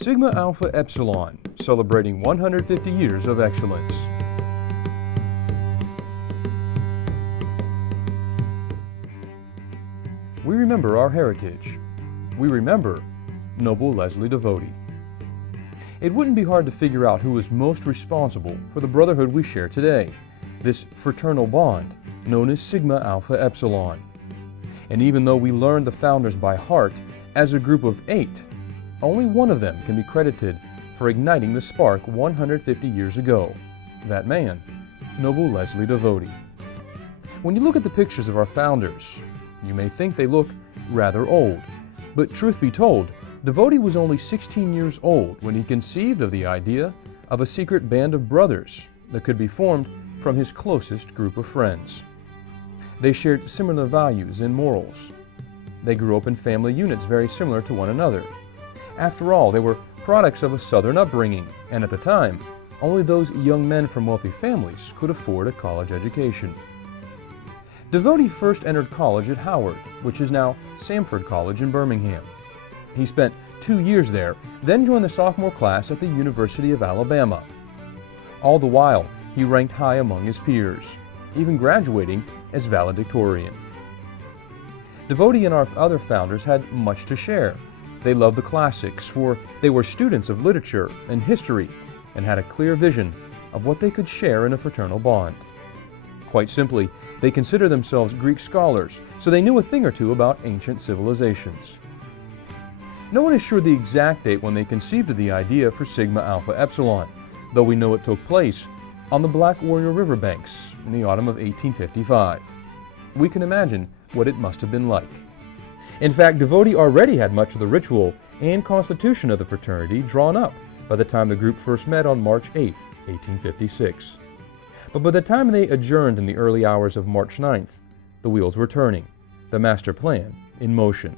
Sigma Alpha Epsilon, celebrating 150 years of excellence. We remember our heritage. We remember Noble Leslie DeVotie. It wouldn't be hard to figure out who was most responsible for the brotherhood we share today, this fraternal bond known as Sigma Alpha Epsilon. And even though we learned the founders by heart, as a group of 8, only one of them can be credited for igniting the spark 150 years ago. That man, Noble Leslie DeVotie. When you look at the pictures of our founders, you may think they look rather old. But truth be told, DeVotie was only 16 years old when he conceived of the idea of a secret band of brothers that could be formed from his closest group of friends. They shared similar values and morals. They grew up in family units very similar to one another. After all, they were products of a Southern upbringing, and at the time, only those young men from wealthy families could afford a college education. DeVotie first entered college at Howard, which is now Samford College in Birmingham. He spent 2 years there, then joined the sophomore class at the University of Alabama. All the while, he ranked high among his peers, even graduating as valedictorian. DeVotie and our other founders had much to share. They loved the classics, for they were students of literature and history and had a clear vision of what they could share in a fraternal bond. Quite simply, they considered themselves Greek scholars, so they knew a thing or two about ancient civilizations. No one is sure the exact date when they conceived of the idea for Sigma Alpha Epsilon, though we know it took place on the Black Warrior River banks in the autumn of 1855. We can imagine what it must have been like. In fact, DeVotie already had much of the ritual and constitution of the fraternity drawn up by the time the group first met on March 8, 1856. But by the time they adjourned in the early hours of March 9th, the wheels were turning, the master plan in motion.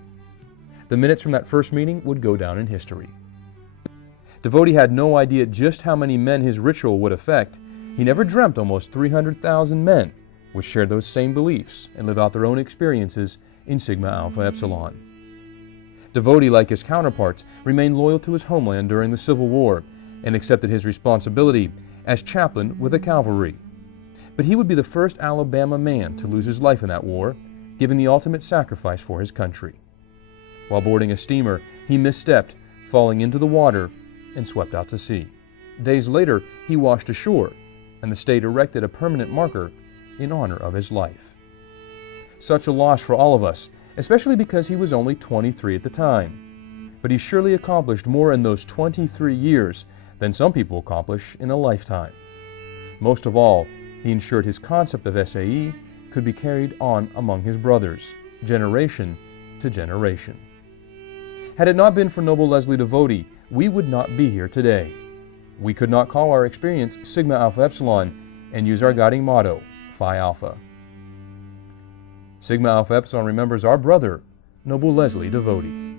The minutes from that first meeting would go down in history. DeVotie had no idea just how many men his ritual would affect. He never dreamt almost 300,000 men would share those same beliefs and live out their own experiences in Sigma Alpha Epsilon. DeVotie, like his counterparts, remained loyal to his homeland during the Civil War and accepted his responsibility as chaplain with the cavalry. But he would be the first Alabama man to lose his life in that war, giving the ultimate sacrifice for his country. While boarding a steamer, he misstepped, falling into the water and swept out to sea. Days later, he washed ashore, and the state erected a permanent marker in honor of his life. Such a loss for all of us, especially because he was only 23 at the time. But he surely accomplished more in those 23 years than some people accomplish in a lifetime. Most of all, he ensured his concept of SAE could be carried on among his brothers, generation to generation. Had it not been for Noble Leslie DeVotie, we would not be here today. We could not call our experience Sigma Alpha Epsilon and use our guiding motto, Phi Alpha. Sigma Alpha Epsilon remembers our brother, Noble Leslie DeVotie.